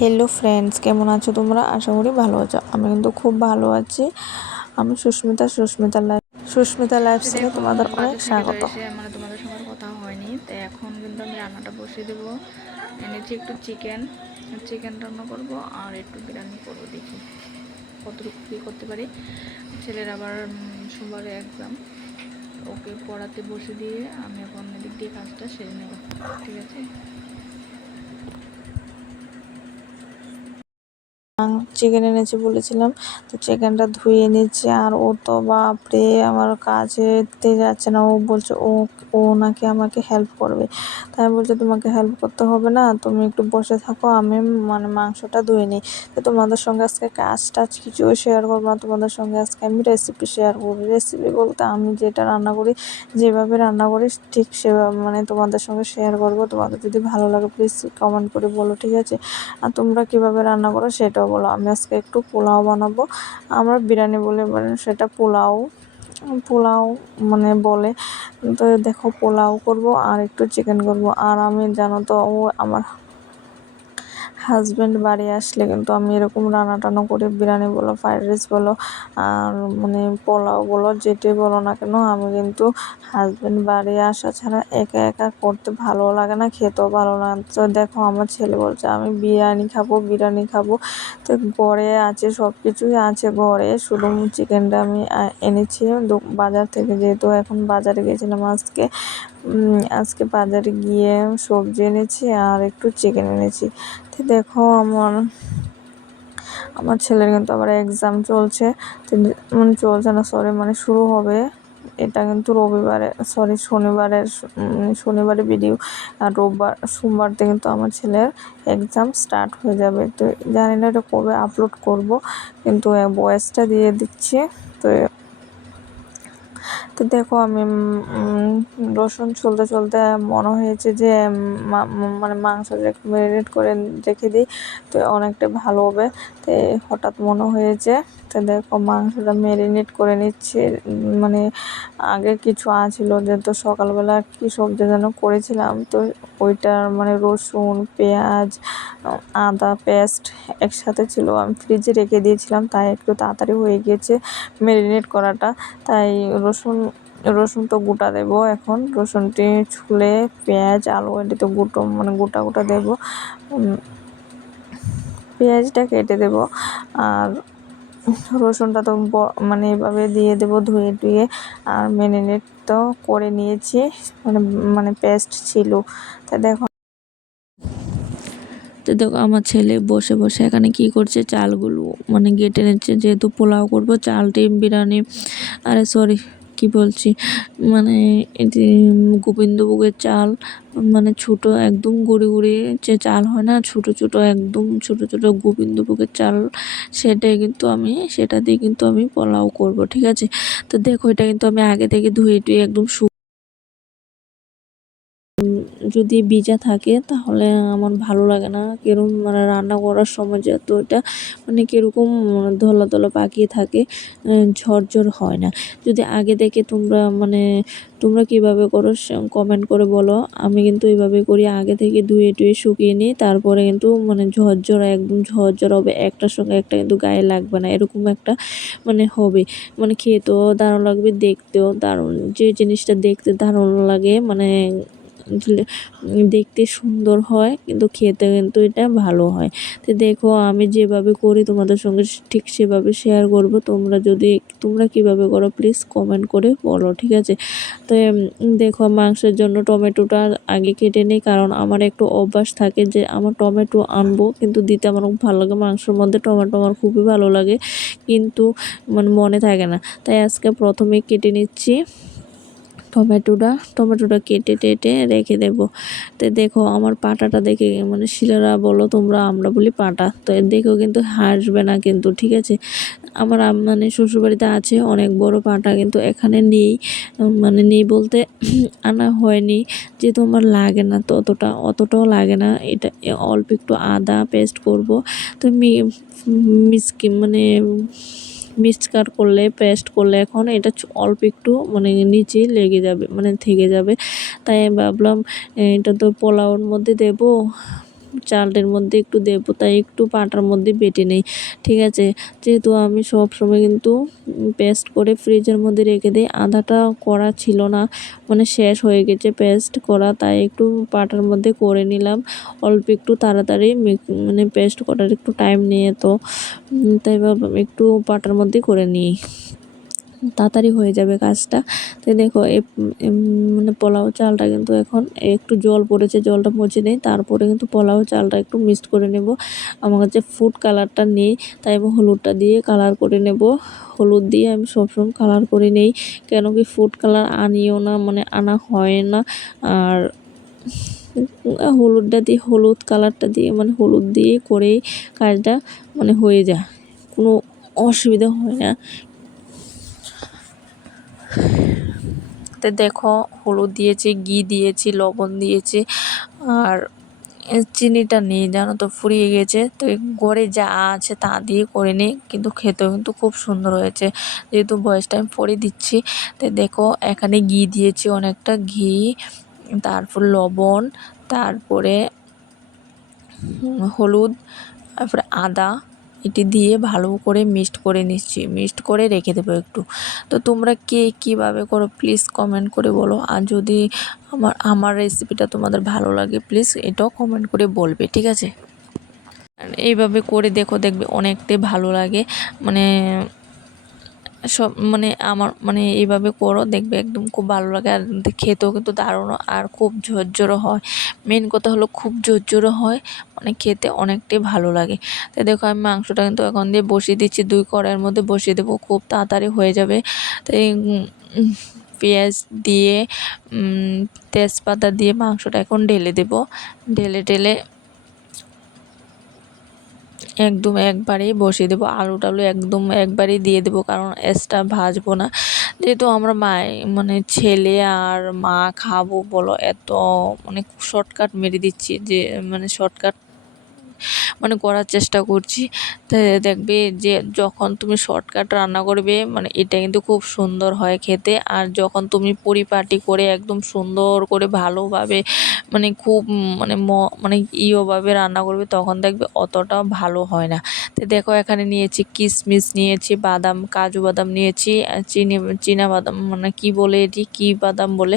Hello friends, কেমন আছো তোমরা? আশা করি ভালো আছো। আমি কিন্তু খুব ভালো আছি। আমি সুস্মিতা লাইফস্টাইলে তোমাদের অনেক স্বাগত। মানে তোমাদের সঙ্গে কথা হয়নি, তো এখন কিন্তু আমি রান্নাটা বসিয়ে দেবো। এনেছি একটু চিকেন রান্না করব আর একটু বিরিয়ানি করবো। দেখি কতটুকু কী করতে পারি। ছেলের আবার সোমবারে এক্সাম, ওকে পড়াতে বসে দিয়ে আমি এখন এদিক দিয়ে কাজটা সেরে নেব। ঠিক আছে। চিকেন এনেছি বলেছিলাম, তো চিকেনটা ধুয়ে নিচ্ছে। আর ও তো বাপরে আমার কাজেতে যাচ্ছে না। ও বলছে ও নাকি আমাকে হেল্প করবে। তাই বলছে তোমাকে হেল্প করতে হবে না, তুমি একটু বসে থাকো, আমি মাংসটা ধুয়ে নিই। তো তোমাদের সঙ্গে আজকে কাজ টাজ কিছুও শেয়ার করবো না, তোমাদের সঙ্গে আজকে আমি রেসিপি শেয়ার করবো। রেসিপি বলতে আমি যেটা রান্না করি, যেভাবে রান্না করি ঠিক সেভাবে তোমাদের সঙ্গে শেয়ার করবো। তোমাদের যদি ভালো লাগে প্লিজ কমেন্ট করে বলো, ঠিক আছে? আর তোমরা কীভাবে রান্না করো সেটাও বলো। আমি আজকে একটু পোলাও বানাবো। আমরা বিরিয়ানি বলে সেটা পোলাও বলে। তো দেখো, পোলাও করব আর একটু চিকেন করব। আর আমি জানো তো, আমার হাজব্যান্ড বাড়ি আসলে কিন্তু আমি এরকম রান্না টান্না করি। বিরিয়ানি বলো, ফ্রাইড রাইস বলো, আর পোলাও বলো, যেটাই বলো না কেন, আমি কিন্তু হাজব্যান্ড বাড়ি আসা ছাড়া একা একা করতে ভালো লাগে না, খেতেও ভালো লাগে না। তো দেখো, আমার ছেলে বলছে আমি বিরিয়ানি খাবো। তো ঘরে আছে, সব কিছুই আছে ঘরে, শুধু চিকেনটা আমি এনেছি বাজার থেকে, যেহেতু এখন বাজারে গেছিলাম আজকে বাজারে গিয়ে সবজি এনেছি আর একটু চিকেন এনেছি। তো দেখো, আমার ছেলের কিন্তু আবার এক্সাম চলছে। শুরু হবে। এটা কিন্তু শনিবারে ভিডিও, আর সোমবার থেকে কিন্তু আমার ছেলের এক্সাম স্টার্ট হয়ে যাবে। তো জানি না এটা কবে আপলোড করব, কিন্তু ভয়েসটা দিয়ে দিচ্ছি। তো দেখো, আমি রসুন চলতে মনে হয়েছে যে মাংসটা একটু ম্যারিনেট করে রেখে দিই, তো অনেকটা ভালো হবে। তো হঠাৎ মনে হয়েছে। তো দেখো, মাংসটা ম্যারিনেট করে নিচ্ছি। আগে কিছু আছিল, যেহেতু সকালবেলা কি সবজি যেন করেছিলাম, তো ওইটার রসুন, পেঁয়াজ, আদা পেস্ট একসাথে ছিল, আমি ফ্রিজে রেখে দিয়েছিলাম, তাই একটু তাড়াতাড়ি হয়ে গিয়েছে ম্যারিনেট করাটা। তাই রসুন তো গোটা দেবো এখন। রসুনটি ছুলে পেঁয়াজ, আলু এটি তো গোটা দেবো। পেঁয়াজটা কেটে দেবো, আর রসুনটা তো এভাবে দিয়ে দেবো ধুয়ে টুয়ে। আর ম্যারিনেট তো করে নিয়েছি, পেস্ট ছিল। তো দেখো, আমার ছেলে বসে বসে এখানে কি করছে, চালগুলো গেটে নিচ্ছে, যেহেতু পোলাও করবো। চালটি বিরিয়ানি, আরে সরি কি বলছি, এটি গোবিন্দভোগের চাল, ছোট একদম গুঁড়ি যে চাল হয় না, একদম ছোট গোবিন্দভোগের চাল, সেটা দিয়ে কিন্তু আমি পোলাও করব, ঠিক আছে? তো দেখো, এটা কিন্তু আমি আগে থেকে ধুয়ে টুয়ে একদম যদি ভিজা থাকে তাহলে আমার ভালো লাগে না, কিরকম রান্না করার সময় যেহেতু এটা কিরকম ধলা পাকিয়ে থাকে, ঝরঝর হয় না। যদি আগে থেকে তোমরা কিভাবে করো কমেন্ট করে বলো। আমি কিন্তু এইভাবে করি, আগে থেকে ধুয়ে টুয়ে শুকিয়ে নিই, তারপরে কিন্তু একদম ঝরঝর হবে, একটার সঙ্গে একটা কিন্তু গায়ে লাগবে না, এরকম একটা হবে। খেতেও দারুণ লাগবে, দেখতেও দারুণ। যে জিনিসটা দেখতে দারুণ লাগে, দেখতে সুন্দর হয়, কিন্তু খেতে কিন্তু এটা ভালো হয়। তো দেখো, আমি যেভাবে করি তোমাদের সঙ্গে ঠিক সেভাবে শেয়ার করব। তোমরা কিভাবে করো প্লিজ কমেন্ট করে বলো, ঠিক আছে? তো দেখো, মাংসের জন্য টমেটোটা আগে কেটে নিই, কারণ আমার একটু অভ্যাস থাকে যে আমার টমেটো আনবো, কিন্তু দিতে আমার খুব ভালো লাগে। মাংসের মধ্যে টমেটো আমার খুবই ভালো লাগে, কিন্তু মনে থাকে না। তাই আজকে প্রথমে কেটে নিচ্ছি টমেটোটা কেটে টেটে রেখে দেব। তো দেখো, আমার পাটাটা দেখে শিলারা বলো তোমরা, আমরা বলি পাটা। তো দেখো, কিন্তু হাসবে না কিন্তু, ঠিক আছে? আমার শ্বশুরবাড়িতে আছে অনেক বড় পাটা, কিন্তু এখানে নেই। নেই বলতে আনা হয়নি, যেহেতু আমার লাগে না, তো অতটাও লাগে না। এটা অল্প একটু আদা পেস্ট করব। তো মিক্সচার করলে, পেস্ট করলে এখন এটা অল্প একটু নিচে লেগে যাবে, থেকে যাবে। তাই আমি ভাবলাম এটা তো পোলাওর মধ্যে দেব, চালটার মধ্যে একটু দেবো, তাই একটু পাটার মধ্যে বেটে নেই। ঠিক আছে, যেহেতু আমি সব সময় কিন্তু পেস্ট করে ফ্রিজের মধ্যে রেখে দিই, আধাটা করা ছিল না, মানে শেষ হয়ে গেছে পেস্ট করা, তাই একটু পাটার মধ্যে করে নিলাম অল্প একটু তাড়াতাড়ি, মানে পেস্ট করার একটু টাইম নিয়ে, তো তাই ভাবলাম একটু পাটার মধ্যে করে নিই, তাড়াতাড়ি হয়ে যাবে কাজটা। তো দেখো মানে পোলাও চালটা কিন্তু এখন একটু জল পড়েছে, জলটা মুছে নেই, তারপরে কিন্তু পোলাও চালটা একটু মিক্সড করে নেব। আমার কাছে ফুড কালারটা নেই, তাই আমি হলুদটা দিয়ে কালার করে নেব। হলুদ দিয়ে আমি সবসময় কালার করে নেই, কেন কি ফুড কালার আনিও না, মানে আনা হয় না। আর হলুদটা দিয়ে, হলুদ কালারটা দিয়ে, মানে হলুদ দিয়ে করেই কাজটা মানে হয়ে যায়, কোনো অসুবিধা হয় না। তো দেখো হলুদ দিয়েছি, ঘি দিয়েছি, লবণ দিয়েছি, আর চিনিটা নেই জানো তো, ফুরিয়ে গেছে। তো ঘরে যা আছে তা দিয়ে করে নিই, কিন্তু খেতেও কিন্তু খুব সুন্দর হয়েছে, যেহেতু ভয়েসটা আমি পরে দিচ্ছি। তো দেখো এখানে ঘি দিয়েছি, অনেকটা ঘি, তারপর লবণ, তারপরে হলুদ, তারপরে আদা, এটি দিয়ে ভালো করে মিক্সড করে নিচ্ছি, মিক্সড করে রেখে দেবো একটু। তো তোমরা কে কীভাবে করো প্লিজ কমেন্ট করে বলো, আর যদি আমার রেসিপিটা তোমাদের ভালো লাগে প্লিজ এটাও কমেন্ট করে বলবে, ঠিক আছে। এইভাবে করে দেখো, দেখবে অনেকটাই ভালো লাগে, মানে সব মানে আমার মানে এইভাবে করো, দেখবে একদম খুব ভালো লাগে, আর খেতেও কিন্তু দারুণ, আর খুব ঝরঝরো হয়। মেন কথা হলো খুব ঝরঝরো হয়, মানে খেতে অনেকটাই ভালো লাগে। তো দেখো আমি মাংসটা কিন্তু এখন দিয়ে বসিয়ে দিচ্ছি, 2 কড়াইয়ের মধ্যে বসিয়ে দেবো, খুব তাড়াতাড়ি হয়ে যাবে। তো এই পেঁয়াজ দিয়ে তেজপাতা দিয়ে মাংসটা এখন ঢেলে দেবো, ঢেলে ঢেলে একদম একবারেই বসিয়ে দেবো। আলু টালু একদম একবারেই দিয়ে দেবো, কারণ এক্সট্রা ভাজবো না, যেহেতু আমরা মানে ছেলে আর মা খাবো বলো, এত মানে শর্টকাট মেরে দিচ্ছি, যে মানে শর্টকাট মানে করার চেষ্টা করছি। তাই দেখবে যে যখন তুমি শর্টকাট রান্না করবে, মানে এটা কিন্তু খুব সুন্দর হয় খেতে, আর যখন তুমি পরিপাটি করে একদম সুন্দর করে ভালোভাবে মানে খুব মানে মানে ইয়োভাবে রান্না করবে, তখন দেখবে অতটাও ভালো হয় না। তো দেখো এখানে নিয়েছি কিশমিশ, নিয়েছি বাদাম, কাজু বাদাম নিয়েছি, চীনা বাদাম, মানে কি বলে এটি, কি বাদাম বলে,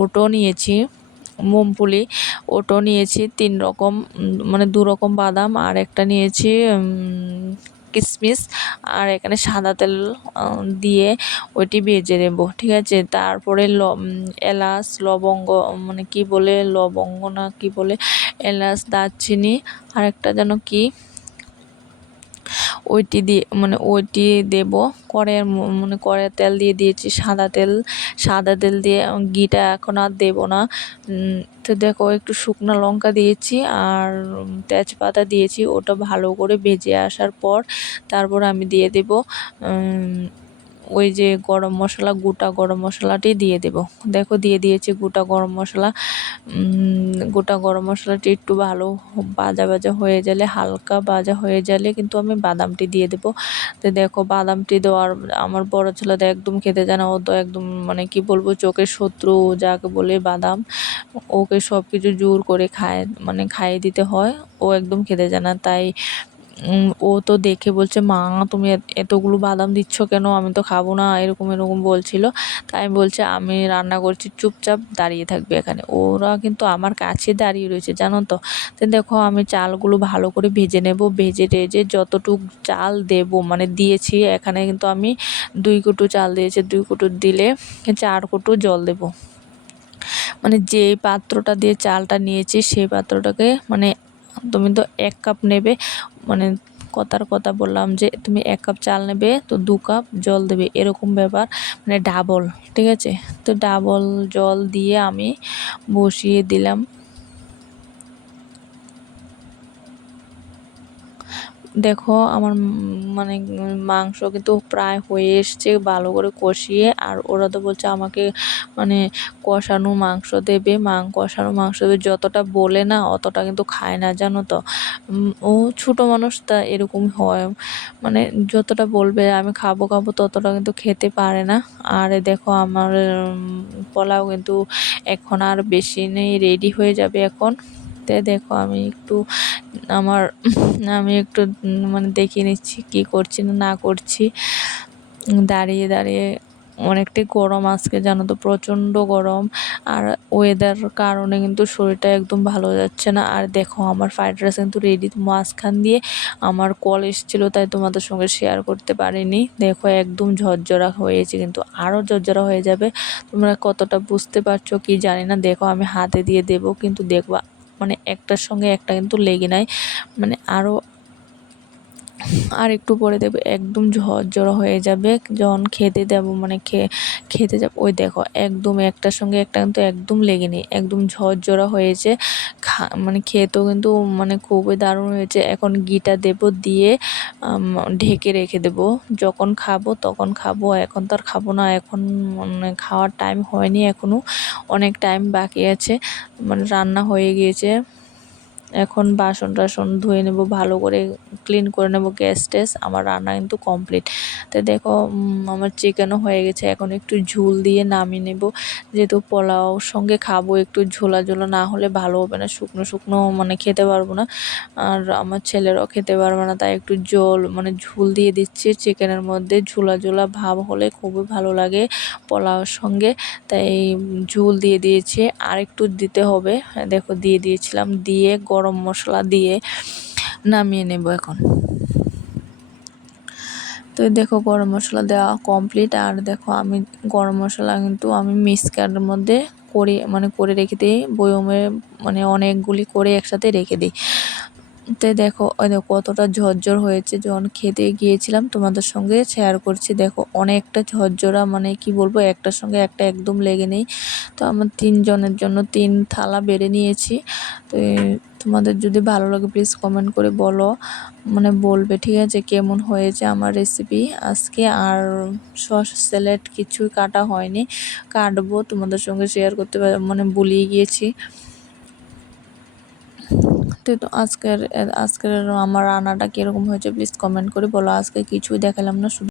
ওটাও নিয়েছি, মুমফলি ওটাও নিয়েছি, 3 রকম, মানে 2 রকম বাদাম, আর একটা নিয়েছি কিশমিশ, আর এখানে সাদা তেল দিয়ে ওইটি ভেজে নেব, ঠিক আছে। তারপরে এলাচ, লবঙ্গ, মানে কি বলে, লবঙ্গ না কি বলে, এলাচ, দারচিনি, আর একটা যেন কি, ওইটি দিয়ে মানে ওইটি দেব। কড়াইয়ের মানে কড়াইয়ের তেল দিয়ে দিয়েছি, সাদা তেল দিয়ে, ঘিটা এখন আর দেবো না। তো দেখো একটু শুকনো লঙ্কা দিয়েছি, আর তেজপাতা দিয়েছি, ওটা ভালো করে ভেজে আসার পর তারপর আমি দিয়ে দেব ওই যে গরম মশলা, গোটা গরম মশলাটি দিয়ে দেব। দেখো দিয়ে দিয়েছি গোটা গরম মশলা। গোটা গরম মশলাটি একটু ভালো ভাজা ভাজা হয়ে গেলে, হালকা ভাজা হয়ে গেলে কিন্তু আমি বাদামটি দিয়ে দেব। তো দেখো বাদামটি দেওয়ার, আমার বড় ছেলে তো একদম খেতে জানা, ও তো একদম মানে কি বলবো চোখের শত্রু যাকে বলে বাদাম, ওকে সব কিছু জোর করে মানে খাইয়ে দিতে হয়, ও একদম খেতে জানা। তাই ও তো দেখে বলছে, মা তুমি এতগুলো বাদাম দিচ্ছ কেন, আমি তো খাবো না, এরকম এরকম বলছিল। তাই বলছে আমি রান্না করছি, চুপচাপ দাঁড়িয়ে থাকবে এখানে। ওরা কিন্তু আমার কাছে দাঁড়িয়ে রয়েছে জানো তো। তো দেখো আমি চালগুলো ভালো করে ভেজে নেব, ভেজে টেজে যতটুক চাল দেব মানে দিয়েছি, এখানে কিন্তু আমি 2 কুটু চাল দিয়েছি, 2 কুটু দিলে 4 কুটু জল দেব। মানে যে পাত্রটা দিয়ে চালটা নিয়েছি সেই পাত্রটাকে, মানে তুমি তো 1 কাপ নেবে, মানে কথার কথা বললাম যে তুমি 1 কাপ চাল নেবে তো 2 কাপ জল দেবে, এরকম ব্যাপার, মানে ডাবল, ঠিক আছে। তো ডাবল জল দিয়ে আমি বসিয়ে দিলাম। দেখো আমার মানে মাংস কিন্তু প্রায় হয়ে এসছে, ভালো করে কষিয়ে, আর ওরা তো বলছে আমাকে মানে কষানো মাংস দেবে, কষানো মাংস দেবে, যতটা বলে না অতটা কিন্তু খায় না জানো তো। ও ছোটো মানুষ, তা এরকম হয়, মানে যতটা বলবে আমি খাবো খাবো ততটা কিন্তু খেতে পারে না। আর দেখো আমার পোলাও কিন্তু এখন আর বেশি নেই, রেডি হয়ে যাবে এখন। তো দেখো আমার আমি একটু মানে দেখিয়ে নিচ্ছি কি করছি না না করছি। দাঁড়িয়ে দাঁড়িয়ে অনেকটাই গরম আজকে, জানো তো প্রচণ্ড গরম, আর ওয়েদার কারণে কিন্তু শরীরটা একদম ভালো যাচ্ছে না। আর দেখো আমার ফ্রাইড রাইস কিন্তু রেডি, মাঝখান দিয়ে আমার কল এসেছিলো তাই তোমাদের সঙ্গে শেয়ার করতে পারিনি। দেখো একদম ঝরঝরা হয়েছে, কিন্তু আরও ঝরঝরা হয়ে যাবে। তোমরা কতটা বুঝতে পারছো কি জানি না। দেখো আমি হাতে দিয়ে দেবো, কিন্তু দেখবা মানে একটার সঙ্গে একটা কিন্তু লেগে নাই, মানে আর একটু পরে দেবো একদম ঝরঝরা হয়ে যাবে। যখন খেতে দেবো মানে খেতে যাব, ওই দেখো একদম একটার সঙ্গে একটা কিন্তু একদম লেগে নেই, একদম ঝরঝরা হয়েছে। মানে খেতেও কিন্তু মানে খুবই দারুণ হয়েছে। এখন ঘিটা দেবো, দিয়ে ঢেকে রেখে দেবো, যখন খাবো তখন খাবো। এখন তো আর খাবো না, এখন মানে খাওয়ার টাইম হয়নি, এখনও অনেক টাইম বাকি আছে, মানে রান্না হয়ে গিয়েছে। এখন বাসন টাসন ধুয়ে নেব, ভালো করে ক্লিন করে নেব, গ্যাস ট্যাস। আমার রান্না কিন্তু কমপ্লিট। তো দেখো আমার চিকেনও হয়ে গেছে, এখন একটু ঝোল দিয়ে নামিয়ে নেব, যেহেতু পোলাও সঙ্গে খাবো, একটু ঝোলা ঝোলা না হলে ভালো হবে না, শুকনো শুকনো মানে খেতে পারবো না, আর আমার ছেলেরাও খেতে পারবে না। তাই একটু ঝোল দিয়ে দিচ্ছি চিকেনের মধ্যে, ঝোলা ঝোলা ভাব হলে খুবই ভালো লাগে পোলাওর সঙ্গে, তাই ঝোল দিয়ে দিয়েছি। আর একটু দিতে হবে, দেখো দিয়ে দিয়েছিলাম, দিয়ে গরম মশলা দিয়ে নামিয়ে নেব এখন। তো দেখো গরম মশলা দেওয়া কমপ্লিট। আর দেখো আমি গরম মশলা কিন্তু আমি মিক্সচারের মধ্যে করে রেখে দিই বয়মে, মানে অনেকগুলি করে একসাথে রেখে দিই। তো দেখো ওই দেখো কতটা ঝরঝর হয়েছে, যখন খেতে গিয়েছিলাম তোমাদের সঙ্গে শেয়ার করছি। দেখো অনেকটা ঝরঝরা, মানে কি বলবো, একটার সঙ্গে একটা একদম লেগে নেই। তো আমার 3 জনের জন্য 3 থালা বেড়ে নিয়েছি। তো তোমাদের যদি ভালো লাগে প্লিজ কমেন্ট করে বলবে, ঠিক আছে, কেমন হয়েছে আমার রেসিপি আজকে। আর সস স্যালাড কিছুই কাটা হয়নি, কাটবো, তোমাদের সঙ্গে শেয়ার করতে ভুলিয়ে গিয়েছি। তো আজকের আমার রান্নাটা কীরকম হয়েছে প্লিজ কমেন্ট করে বলো। আজকে কিছুই দেখালাম না, শুধু